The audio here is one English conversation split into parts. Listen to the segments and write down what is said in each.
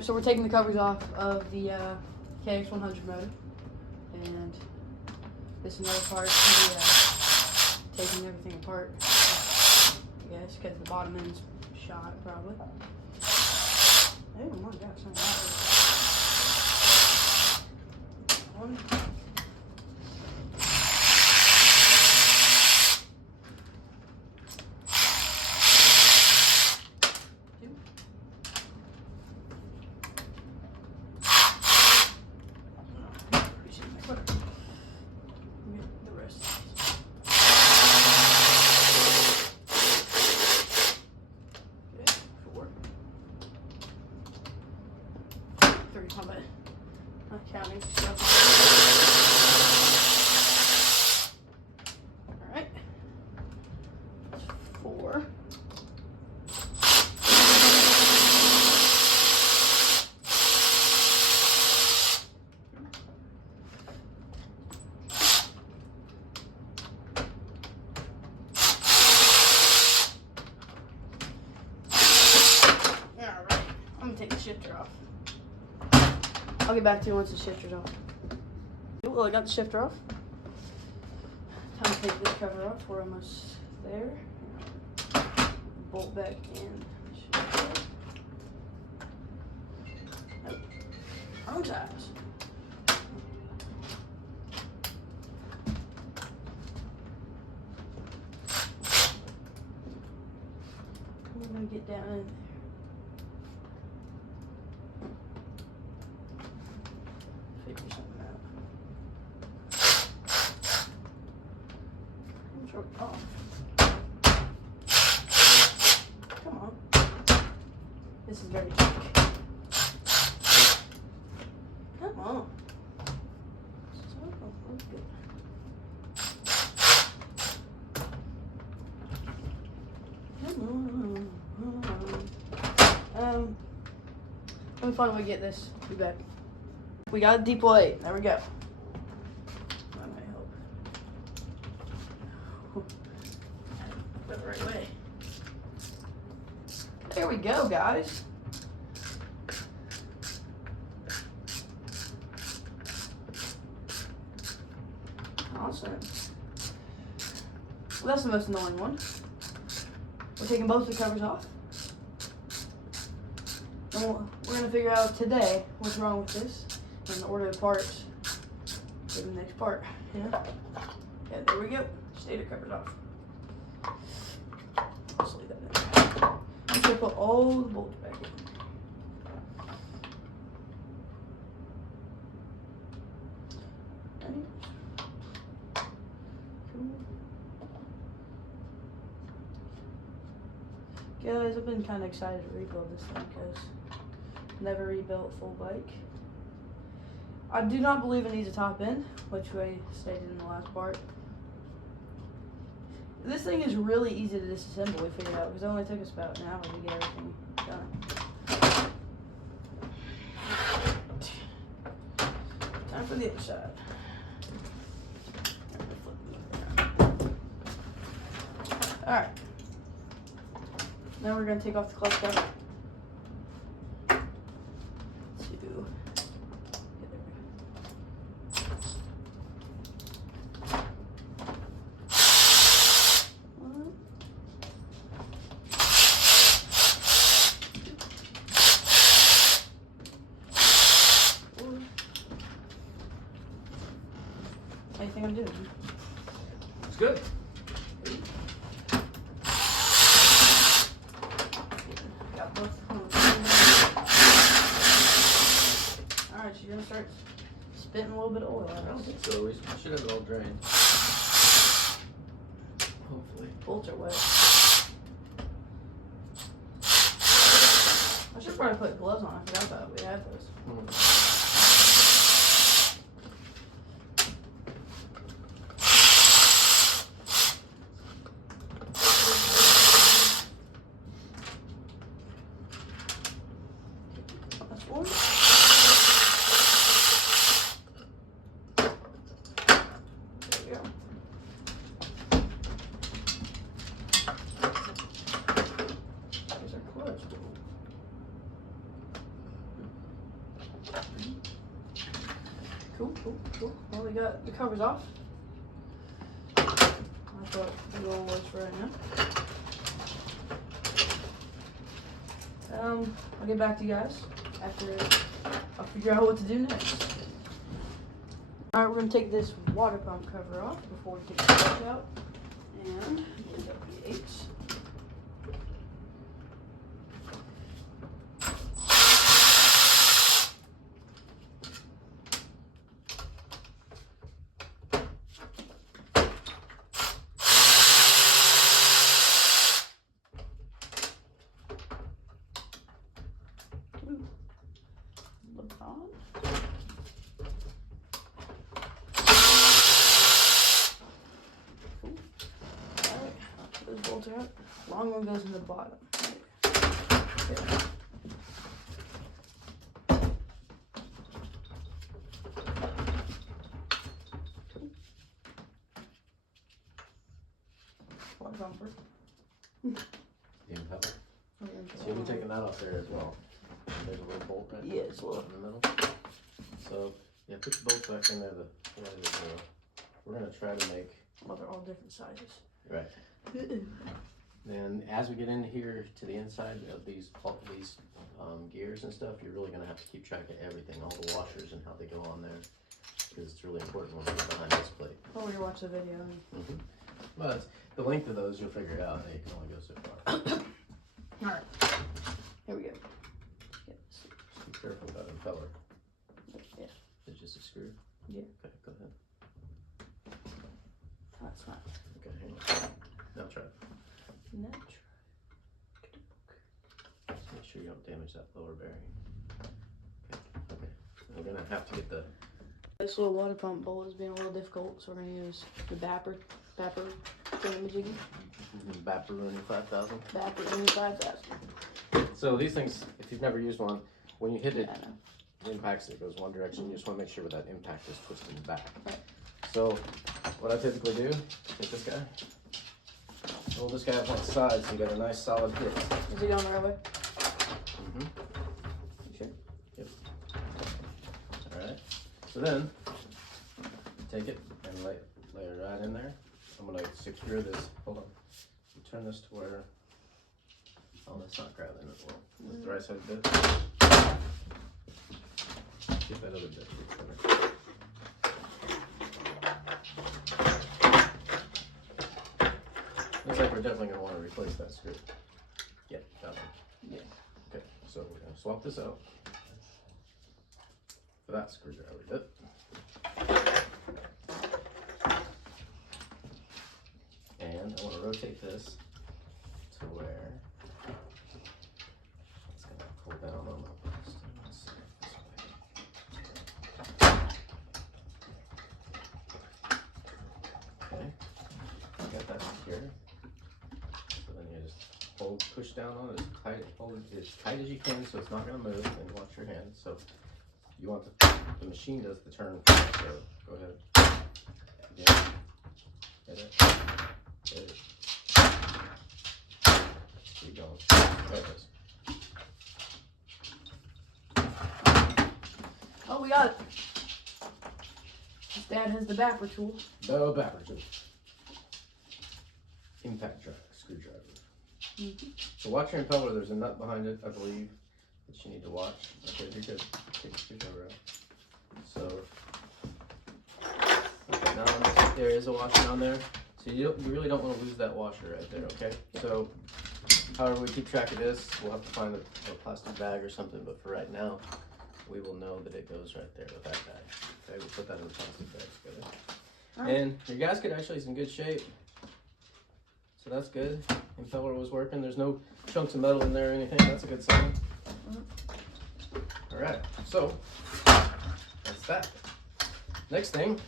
So we're taking the covers off of the kx100 motor, and this is another part of taking everything apart, I guess, because the bottom end's shot probably. Oh my gosh, one. Not counting stuff. Alright. 4. Alright. I'm gonna take the shifter off. I'll get back to you once the shifter's off. Well, I got the shifter off. Time to take this cover off. We're almost there. Bolt back in. Nope. Wrong size. I'm gonna get down in there. Figure something out. Come on. This is very thick. Come on. Let me find a way to get this. Be back. We got a deploy. There we go. That might help. Go the right way. There we go, guys. Awesome. Well, that's the most annoying one. We're taking both the covers off. And we're going to figure out today what's wrong with this and order the parts for the next part. Yeah, there we go. Stator covers off. Let's leave that in. I'm going to put all the bolts back in. Guys, I've been kind of excited to rebuild this thing because I've never rebuilt a full bike. I do not believe it needs a top end, which we stated in the last part. This thing is really easy to disassemble, we figured out, because it only took us about an hour to get everything done. Time for the other side. Alright. Now we're going to take off the clutch cover. What do you think I'm doing? It's good. Got both. Alright, she's gonna start spitting a little bit of oil out. I don't think so. We should have it all drained. Hopefully. Bolts are wet. I should probably put gloves on. I forgot about it. We have those. Cool. Well, we got the covers off. That's what the goal was for right now. I'll get back to you guys after I'll figure out what to do next. Alright, we're going to take this water pump cover off before we take the clutch out. And get the V8. Look on. Those bolts are out. Long one goes in the bottom. Okay. Water pump first. The impeller. So you'll be taking that off there as well. And there's a little bolt right Yeah, it's a little in the middle. So yeah, put the bolts back in there the way that they go. We're gonna try to make. Well, they're all different sizes. Right. Then as we get in here to the inside of these gears and stuff, you're really going to have to keep track of everything, all the washers and how they go on there, because it's really important when we get behind this plate. Oh, we watch the video. But the length of those you'll figure out. It can only go so far. Alright, here we go. Just be careful about impeller. Yeah. It's just a screw? Yeah. Okay, go ahead. That's not. Okay, hang on. Now try it. Natural. Just make sure you don't damage that lower bearing. Okay. We're gonna have to get the. This little water pump bolt is being a little difficult, so we're gonna use the Bapper thingamajiggy. Bapperoony 5000. Bapperoony 5000. So these things, if you've never used one, when you hit it, Yeah, I know. it impacts it goes one direction. You just want to make sure that impact is twisting back. Right. So what I typically do, take this guy, roll this guy up on the side so you got a nice solid hit. Is it going the right way? Mm-hmm. You sure? Yep. Alright. So then, take it and lay it right in there. I'm going to secure this. Hold on. You turn this to where. Oh, that's not grabbing it well. With the right side bit. Get that other bit. Looks like we're definitely going to want to replace that screw. Yeah, that one. Yeah. Okay, so we're going to swap this out for that screwdriver bit. And I want to rotate this to where it's going to pull down on the piston. Let's see this way. Okay, got that secure. So then you just push down on it hold it as tight as you can so it's not going to move, and watch your hand. So you want the machine does the turn first, so go ahead. Yeah. Hit it. Hit it. Keep going. There it is. Oh, we got it. His dad has the Bapper tool. No backwards. Impact screwdriver. Mm-hmm. So watch your impeller. There's a nut behind it, I believe, that you need to watch. Okay, you're good. Take the screwdriver out. So now there is a washer on there. So you really don't want to lose that washer right there. Okay. So however we keep track of this, we'll have to find a plastic bag or something. But for right now, we will know that it goes right there with that bag. Okay, we'll put that in the plastic bag together. Right. And your gasket actually is in good shape. So that's good. Impeller was working. There's no chunks of metal in there or anything. That's a good sign. All right. So that's that. Next thing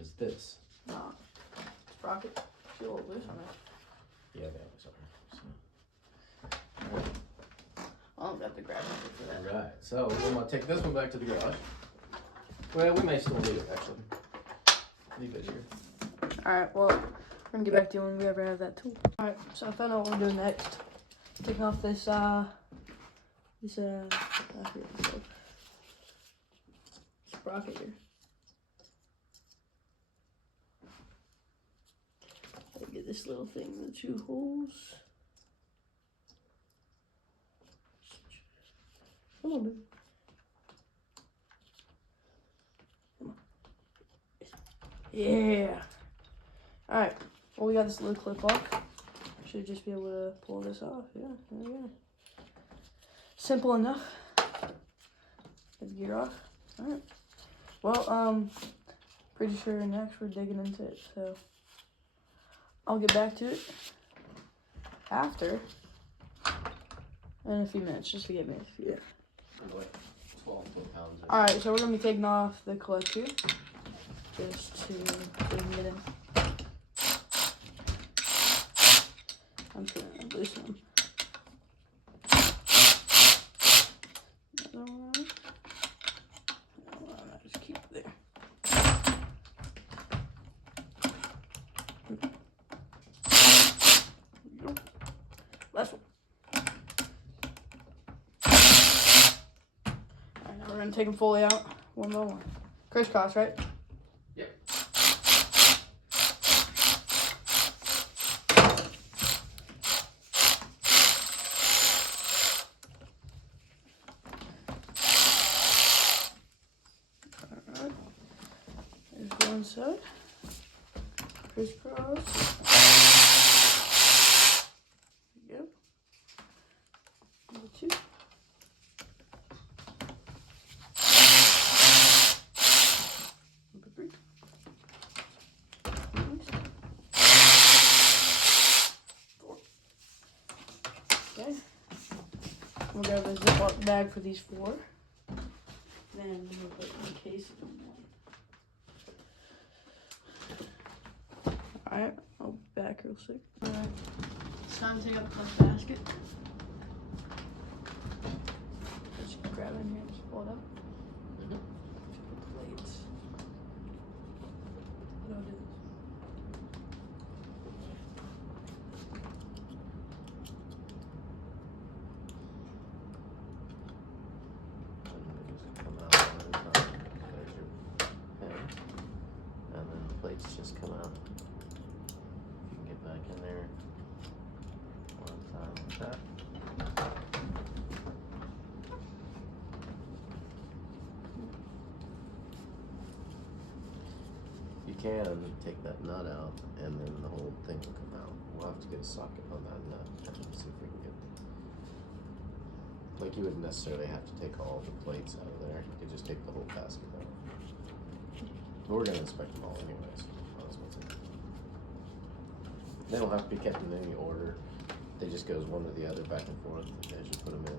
is this. Sprocket. Feel a little loose on it. Yeah, they always are. So. I don't got the grab handle for that. All right. So we're gonna take this one back to the garage. Well, we may still leave it actually. Leave it here. Alright, well, we're gonna get back to you when we ever have that tool. Alright, so I found out what we're doing next. Taking off this This sprocket here. I get this little thing with 2 holes. Come on, baby. Come on. Yeah. All right. Well, we got this little clip off. Should just be able to pull this off. Yeah. There we go. Simple enough. Get the gear off. All right. Well, pretty sure next we're digging into it. So I'll get back to it after in a few minutes. Just forget me. Yeah. 12 foot-pounds. All right. So we're gonna be taking off the collector just to get in. I'm just gonna loosen them. Just keep it there. Last one. Alright, now we're gonna take them fully out one by one. Crisscross, right? Yep. Alright. There's one side. Crisscross. There you go. Number 2. Number 3. Okay. We'll grab a Ziploc bag for these 4. Then we'll put in the case in one. Alright, I'll be back real soon. Alright, it's time to take out the basket. Just grab it in here and just pull it up. Plates. What do I do? Just come out. You can get back in there one time like that. You can take that nut out and then the whole thing will come out. We'll have to get a socket on that nut and see if we can get, like, you wouldn't necessarily have to take all the plates out of there. You could just take the whole basket out. But we're gonna inspect them all anyways. They don't have to be kept in any order. They just goes one to the other, back and forth as you put them in.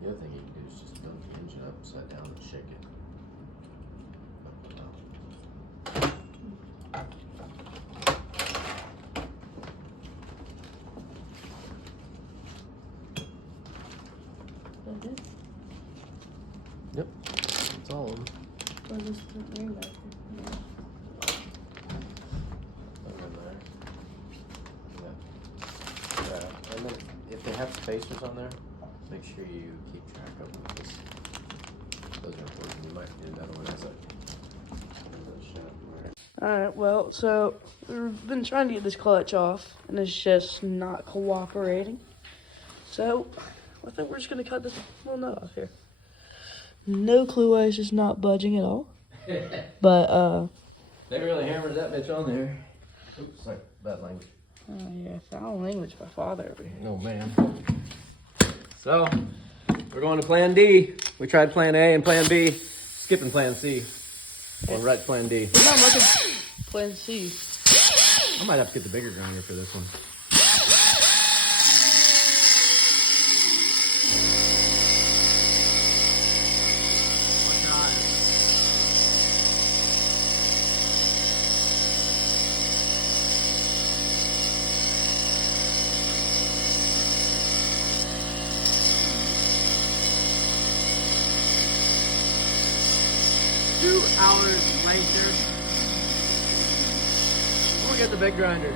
The other thing you can do is just dump the engine upside down and shake it. That it? Yep, that's all of them. Or just put ring back here. Put them in there. Yeah. And then if they have spacers on there, make sure you keep track of them because those are important. You might do that one as a Alright, well, so we've been trying to get this clutch off and it's just not cooperating. So I think we're just gonna cut this little nut off here. No clue why it's just not budging at all. But they really hammered that bitch on there. Oops, sorry, bad language. yeah, foul language by father over here. No man. So So, we're going to plan D. We tried plan A and plan B, skipping plan C. Going right to plan D. We're not looking plan C. I might have to get the bigger grinder for this one. 2 hours later. I'm gonna get the big grinder.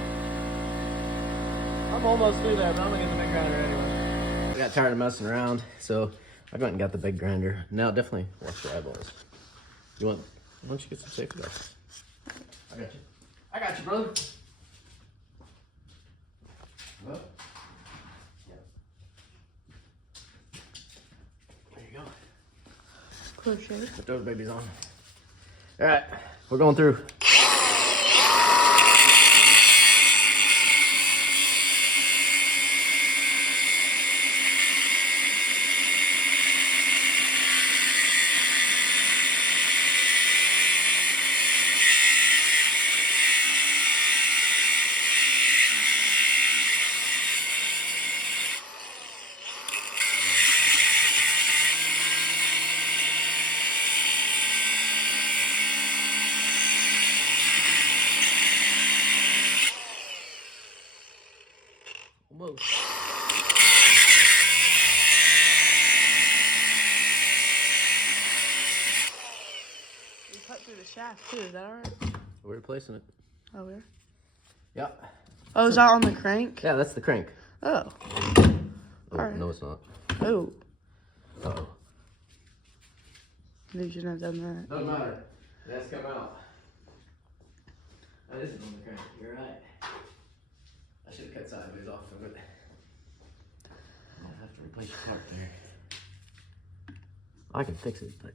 I'm almost through there, but I'm gonna get the big grinder anyway. I got tired of messing around, so I went and got the big grinder. Now definitely watch your eyeballs. Why don't you get some safety belts? I got you, brother. Hello? Yeah. There you go. Crochet. Put those babies on. All right, we're going through. Almost. We cut through the shaft too, is that alright? We're replacing it. Oh, we're? Yep. Oh, is that on the crank? Yeah, that's the crank. Oh. Oh, Alright. no, it's not. Oh. Uh-oh. Maybe you shouldn't have done that. Doesn't matter. That's come out. That isn't on the crank. You're right. I should have cut sideways off of it. I'll have to replace the part there. I can fix it, but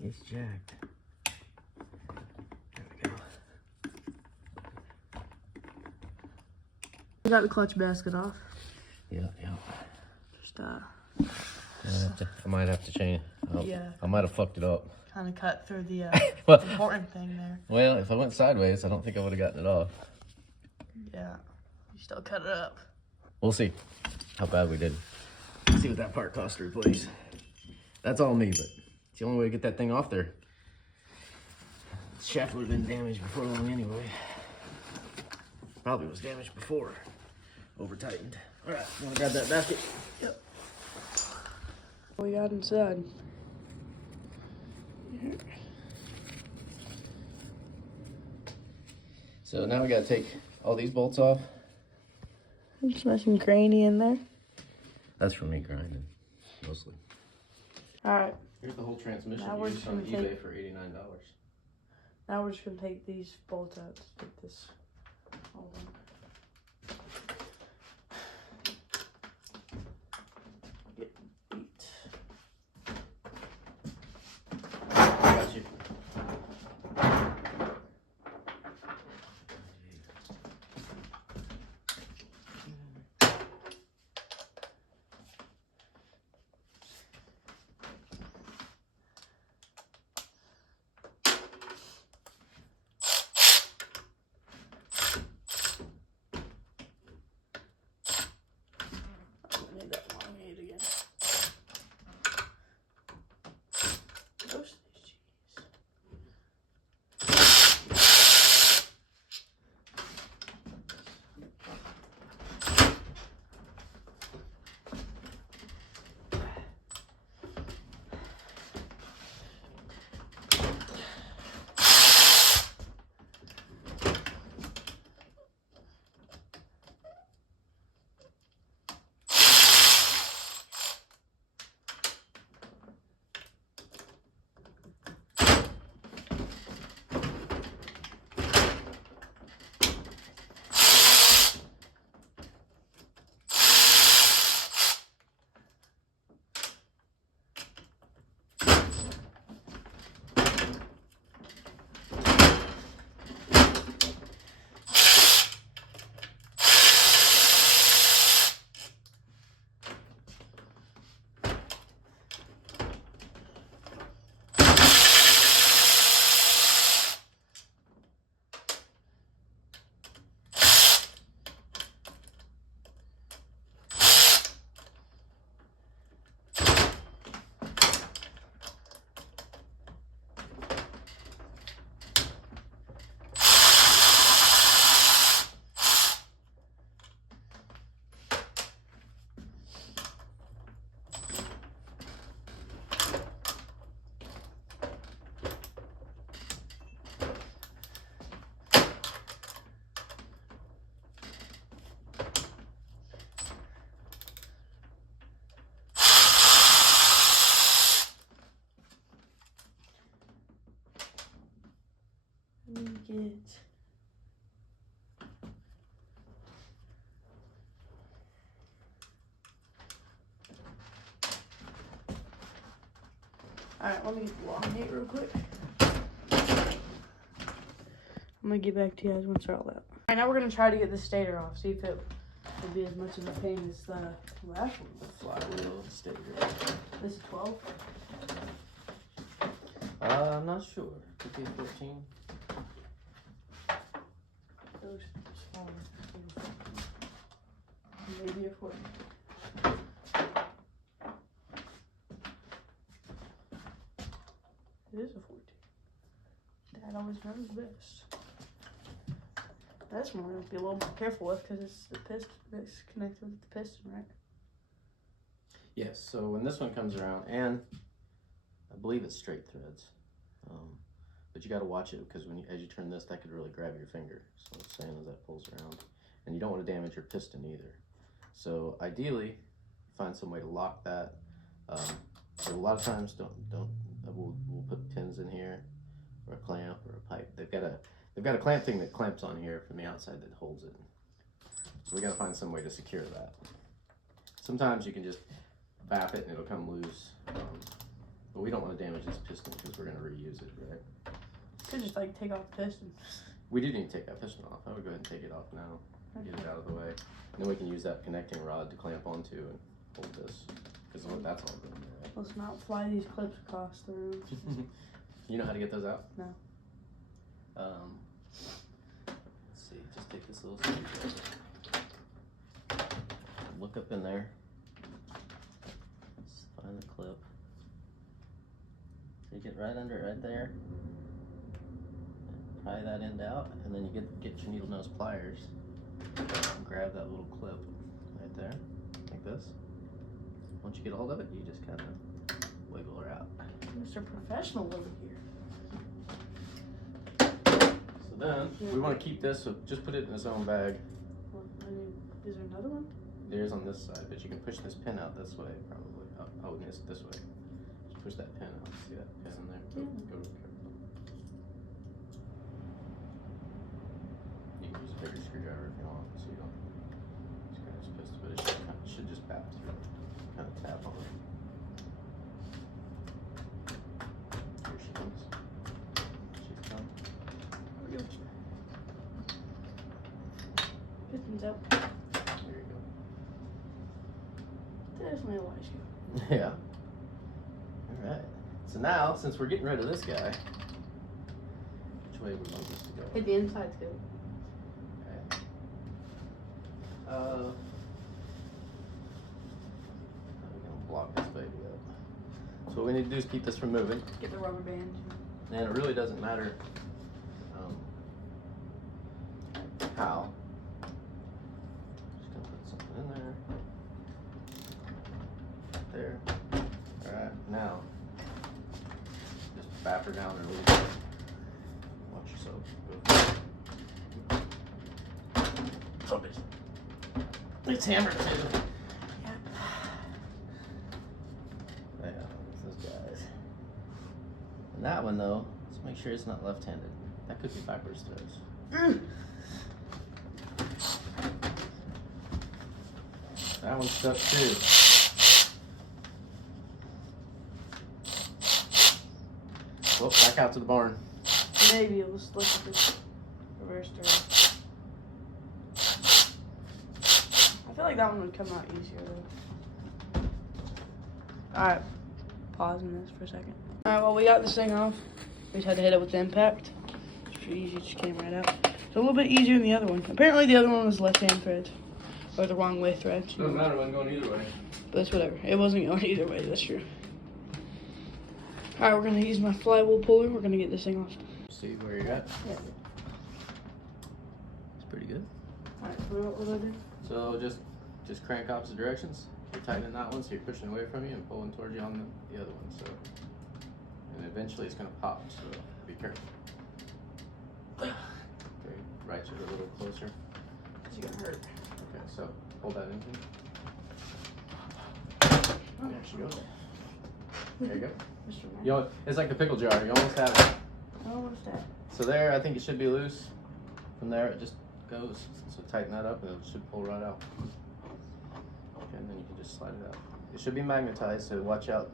it's jacked. There we go. You got the clutch basket off. Yeah. Just I might have to change. Yeah. I might have fucked it up. kind of cut through the Well- important thing there. Well, if I went sideways, I don't think I would have gotten it off. Yeah. You still cut it up. We'll see how bad we did. See what that part cost to replace. That's all me, but it's the only way to get that thing off there. The shaft would have been damaged before long anyway. Probably was damaged before. Over tightened. All right, you wanna grab that basket? Yep. What we got inside? So now we gotta take all these bolts off. It's nice and grainy in there. That's for me grinding, mostly. Alright, Here's the whole transmission Now we're used just on gonna eBay take- for $89. now we're just gonna take these bolts out to take this. Hold on. Get beat. Got you. Alright, let me elongate real quick. I'm gonna get back to you guys once they're all out. Alright, now we're gonna try to get the stator off. See if it would be as much of a pain as the last one. The flywheel stator. This is 12. I'm not sure. Could be 14. It looks smaller. Maybe a 14. It is a 14. Dad always knows best. That's one we're gonna be a little more careful with because it's the piston that's connected with the piston, right? Yes, so when this one comes around, and I believe it's straight threads, but you got to watch it because as you turn this, that could really grab your finger. So what I'm saying is that pulls around, and you don't want to damage your piston either. So ideally, find some way to lock that. So a lot of times, we'll put pins in here, or a clamp, or a pipe. They've got a clamp thing that clamps on here from the outside that holds it. So we got to find some way to secure that. Sometimes you can just bap it and it'll come loose, but we don't want to damage this piston because we're going to reuse it, right? Could just like take off the piston. We do need to take that piston off. I would go ahead and take it off now, get it out of the way. And then we can use that connecting rod to clamp onto and hold this, because that's all good, right? Let's not fly these clips across the room. You know how to get those out? No. Let's see, just take this little screwdriver. Look up in there. Just find the clip. Take it right under it, right there. Pry that end out, and then you get your needle nose pliers. And grab that little clip right there, like this. Once you get a hold of it, you just kind of wiggle her out. Mr. Professional over here. So then, we want to keep this, so just put it in its own bag. Well, I mean, is there another one? There is on this side, but you can push this pin out this way, probably. Oh, this way. Just push that pin out. See that pin in there? Go careful. You can use a bigger screwdriver if you want, so you don't scratch the piston, but it should just bap through. Kind of tap on it. Here she comes. She's come. Piston's out. There you go. Definitely a wise guy. Yeah. Alright. So now, since we're getting rid of this guy, which way would you want this to go? Hey, the inside's good. Okay. We're gonna block this baby up. So what we need to do is keep this from moving. Get the rubber band. And it really doesn't matter how. Just gonna put something in there. Right there. Alright, now just bap her down there a little bit. Watch yourself. Go. Oh, it's hammered too. Yeah. Yeah, those guys. And that one though, let's make sure it's not left-handed. That could be backwards throws. That one's stuck too. Well, back out to the barn. Maybe let's look at this reverse turn. I feel like that one would come out easier though. Alright, pausing this for a second. Alright, well we got this thing off. We just had to hit it with the impact. It's pretty easy, it just came right out. It's a little bit easier than the other one. Apparently the other one was left-hand threads. Or the wrong way threads. Doesn't matter, it wasn't going either way. But it's whatever. It wasn't going either way, that's true. Alright, we're gonna use my flywheel puller. We're gonna get this thing off. See where you're at? Yeah. It's pretty good. Alright, so what do I do? So just crank opposite directions. You're tightening that one, so you're pushing away from you and pulling towards you on the other one. So, and eventually it's gonna pop. So be careful. Okay, right shoulder a little closer. Cause you're gonna hurt. Okay, so hold that in. Oh, There she goes. There you go. Mr. Man. You know, it's like the pickle jar. You almost have it. Oh, what's that? So there, I think it should be loose. From there, it just goes. So tighten that up, and it should pull right out. Okay, and then you can just slide it out. It should be magnetized, so watch out.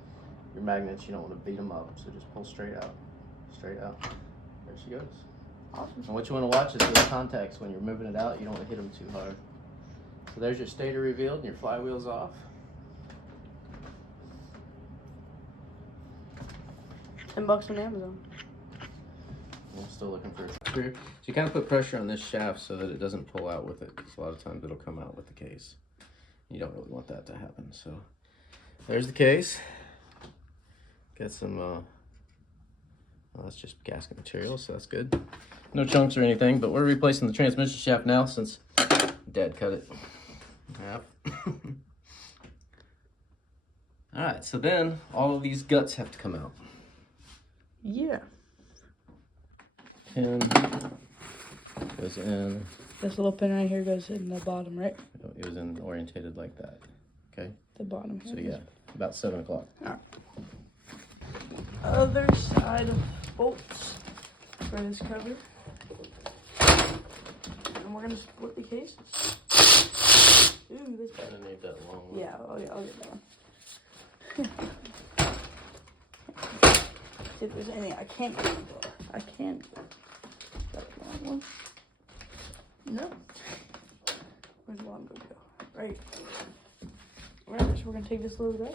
your magnets, you don't want to beat them up, so just pull straight out. Straight out. There she goes. Awesome. And what you want to watch is those contacts. When you're moving it out, you don't want to hit them too hard. So there's your stator revealed and your flywheel's off. $10 on Amazon. I'm still looking for a screw. So you kind of put pressure on this shaft so that it doesn't pull out with it, because a lot of times it'll come out with the case. You don't really want that to happen. So there's the case. Got some, well, that's just gasket material, so that's good. No chunks or anything, but we're replacing the transmission shaft now since Dad cut it. Yep. All right, so then all of these guts have to come out. Yeah. Pin goes in. This little pin right here goes in the bottom, right? It was in orientated like that. Okay. The bottom here. So yeah, about 7 o'clock. All right. Other side of bolts for this cover. And we're gonna split the cases. Ooh, this I need that long one. Yeah, I'll get that one. See if there's anything I can't get for. I can get that long one. No. Where's the long one go? Right. Alright, so we're gonna take this little guy.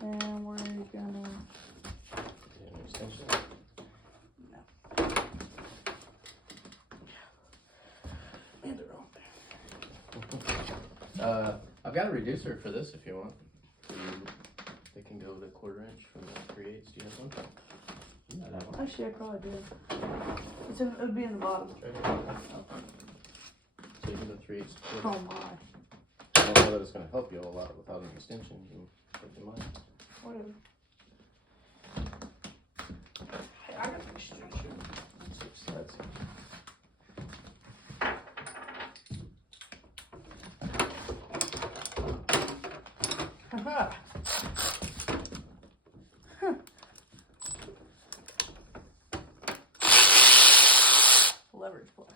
And we're gonna An extension. no. And they're all there. I've got a reducer for this if you want. They can go the 1/4 inch from the 3/8. Do you have one? You might have one. Actually, I probably do. It'll be in the bottom. Right here. So you can go 3/8. Oh my. I don't know that it's going to help you a lot without an extension. You put your mind. Whatever. Hey, I got an extension. Switch sides. Haha. Huh. Leverage play.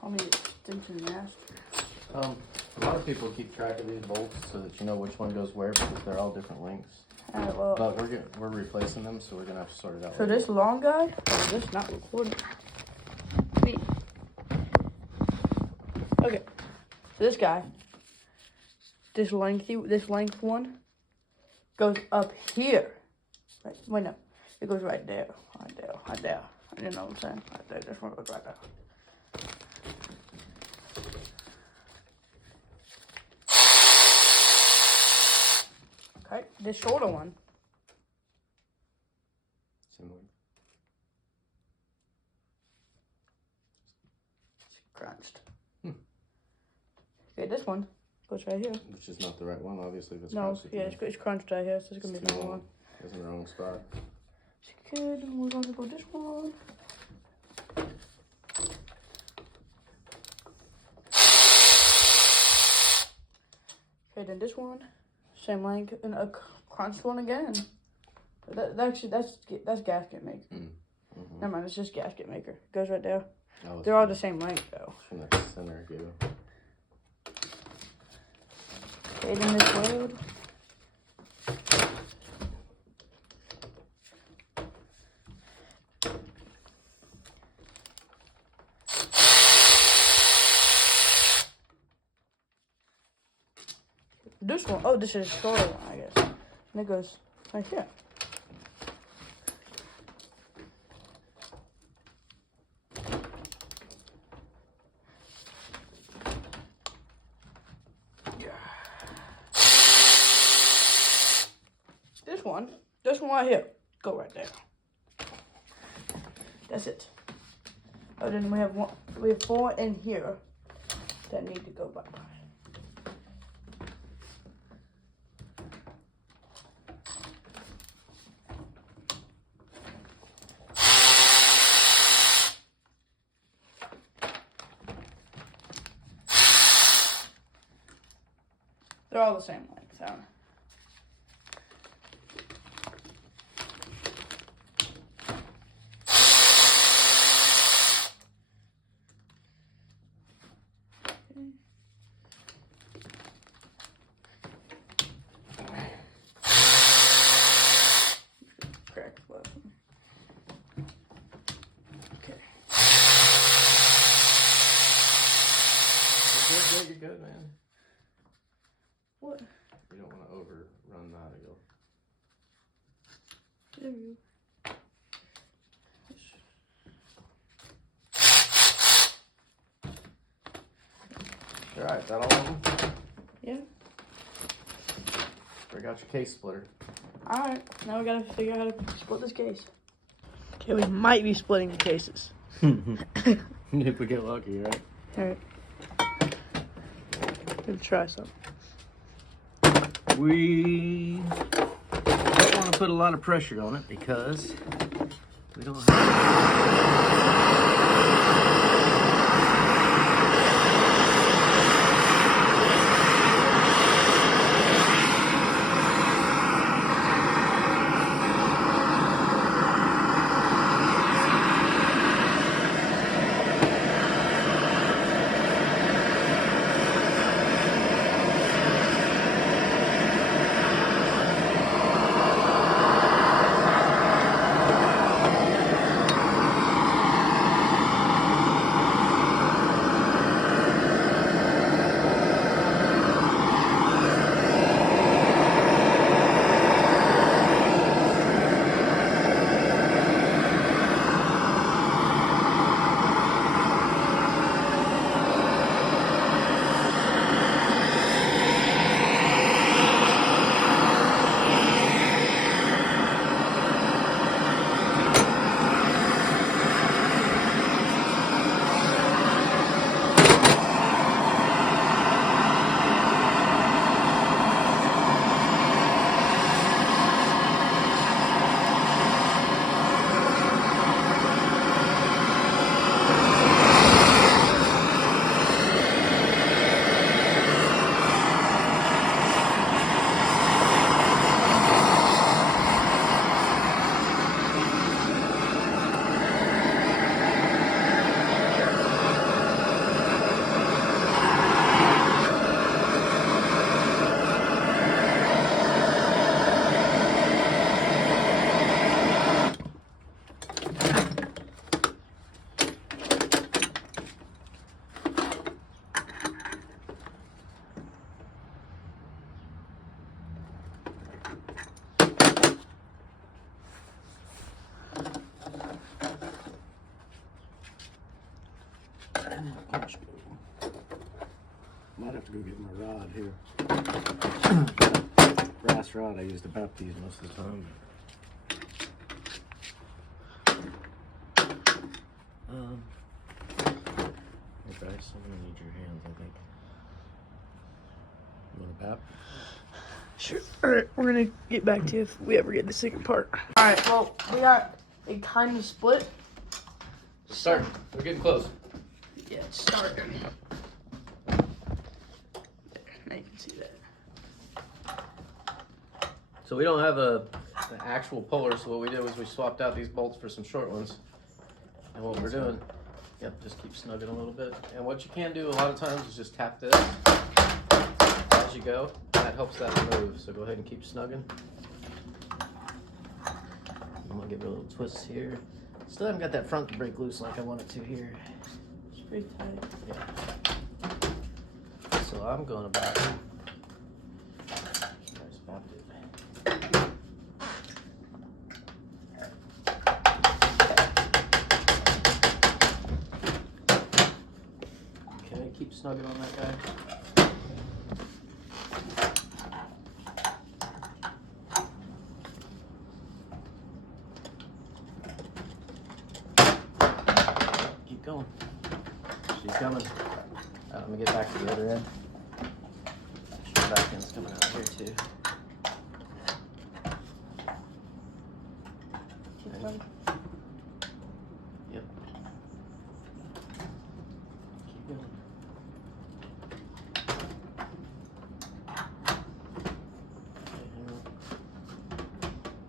Call me extension master. A lot of people keep track of these bolts so that you know which one goes where, because they're all different lengths. Alright, well. But we're replacing them, so we're gonna have to sort it out. So later. this long guy, this not recording. Me. Okay. So this guy, this length one, goes up here. Right, wait no, it goes right there, right there, right there. You know what I'm saying? Right there. This one goes right there. Okay, this shorter one. Similar. It's crunched. Okay, this one goes right here. Which is not the right one, obviously. If it's No, crunched, yeah, it's crunched right here, so it's gonna be the wrong one. It's in the wrong spot. It's good, and we're gonna go this one. Okay, then this one, same length, and a crunched one again. That's gasket maker. Never mind, it's just gasket maker. Goes right there. Oh, They're all the same length though. from the center view. Okay, then this load. This one, oh, this is a shorter one, I guess. And it goes right here. This one right here, go right there. That's it. Oh, then we have 4 in here that need to go by. They're all the same length, aren't they? You're good, man. What? You don't want to overrun that. There we go. Alright, that all of them? Yeah. Break out your case splitter. Alright, now we gotta figure out how to split this case. Okay, we might be splitting the cases. If we get lucky, right? Alright. Gonna try something. We don't want to put a lot of pressure on it because we don't have. Might have to go get my rod here. Brass rod I use to bap these most of the time. Okay, so I'm gonna need your hands, I think. You want to bap? Sure. Alright, we're gonna get back to you if we ever get this thing apart. Alright, well, we got it kind of split. Start. We're getting close. Yeah, start. There, now you can see that. So we don't have an actual puller, so what we did was we swapped out these bolts for some short ones. And what we're doing, yep, just keep snugging a little bit. And what you can do a lot of times is just tap this as you go. That helps that move, so go ahead and keep snugging. I'm gonna give it a little twist here. Still haven't got that front to break loose like I want it to here. It's pretty tight. Yeah. So I'm going about it. Nice about it. Okay, keep snugging on that guy. Keep going. She's coming. I'm gonna get back to the other end. Her back end's coming out here too. Okay. Yep. Keep going.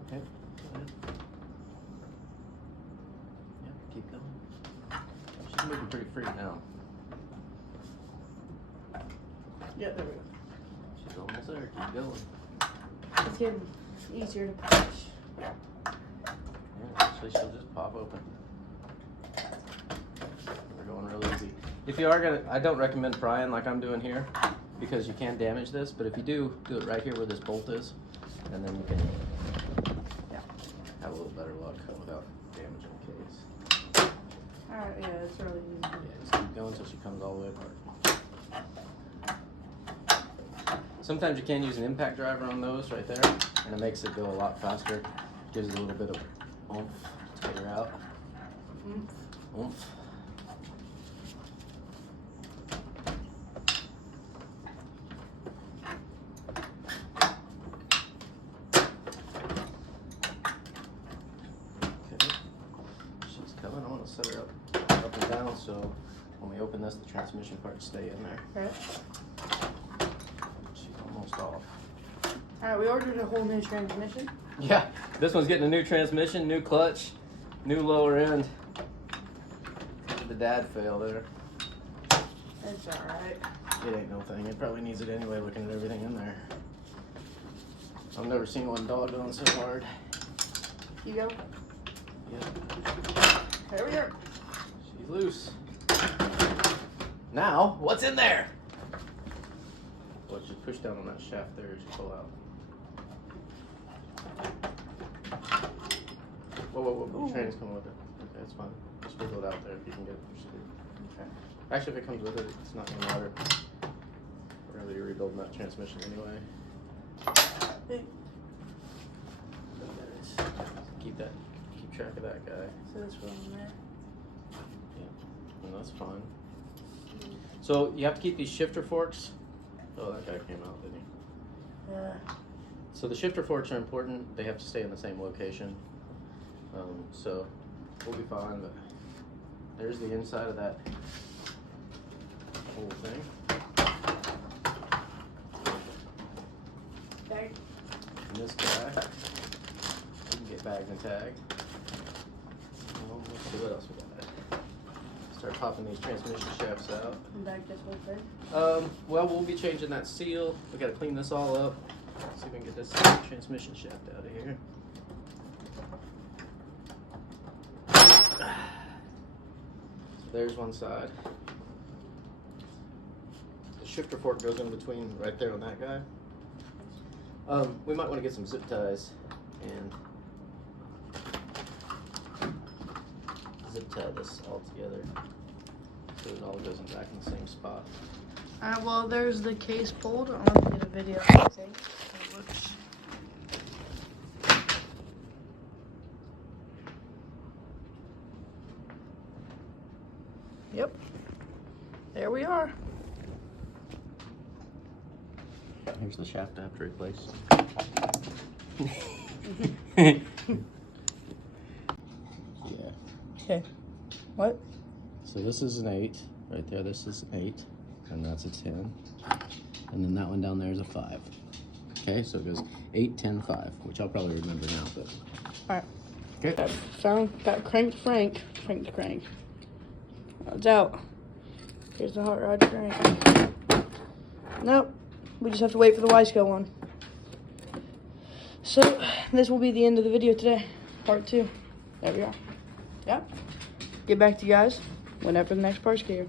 Okay, go ahead. Yep, keep going. She's moving pretty free now. Yeah, there we go. She's almost there. Keep going. It's getting easier to push. Yeah, actually she'll just pop open. We're going real easy. If you are gonna, I don't recommend prying like I'm doing here because you can damage this, but if you do it right here where this bolt is, and then you can have a little better luck without damaging the case. Alright, yeah, it's really easy. Yeah, just keep going until she comes all the way apart. Sometimes you can use an impact driver on those right there, and it makes it go a lot faster. Gives it a little bit of oomph to take her out. Oomph. I want to set her up and down so when we open this, the transmission parts stay in there. Right. She's almost off. Alright, we ordered a whole new transmission. Yeah, this one's getting a new transmission, new clutch, new lower end. The dad fail there. It's alright. It ain't no thing. It probably needs it anyway, looking at everything in there. I've never seen one dogged on so hard. You go. Yeah. There we go. She's loose. Now, what's in there? Well, just push down on that shaft there as you pull out. Whoa. The train's coming with it. Okay, that's fine. Just wiggle it out there if you can get it. Okay. Actually, if it comes with it, it's not going to matter. We're going to be rebuilding that transmission anyway. Hey. Keep track of that guy. So this one in there. Yeah, and that's fine. So you have to keep these shifter forks. Oh, that guy came out, didn't he? Yeah. So the shifter forks are important. They have to stay in the same location. So we'll be fine, but there's the inside of that whole thing. Tag. And this guy, we can get bagged and tagged. Let's see what else we got. Start popping these transmission shafts out. And back this whole thing. Well, we'll be changing that seal. We got to clean this all up. See if we can get this transmission shaft out of here. So there's one side. The shifter fork goes in between right there on that guy. We might want to get some zip ties and zip tie this all together so it all goes back in the same spot. Alright, well, there's the case pulled. I'm gonna get a video of the thing. It works. Yep. There we are. Here's the shaft I have to replace. Yeah. Okay. What? So this is an 8 right there. This is an 8, and that's a 10, and then that one down there is a 5. Okay, so it goes 8, 10, 5, which I'll probably remember now. But All right. okay. Got cranked Frank. Frank the crank. It's out. Here's the hot rod crank. Nope. We just have to wait for the Wiseco one. So this will be the end of the video today. Part 2. There we are. Yeah. Get back to you guys whenever the next part's here.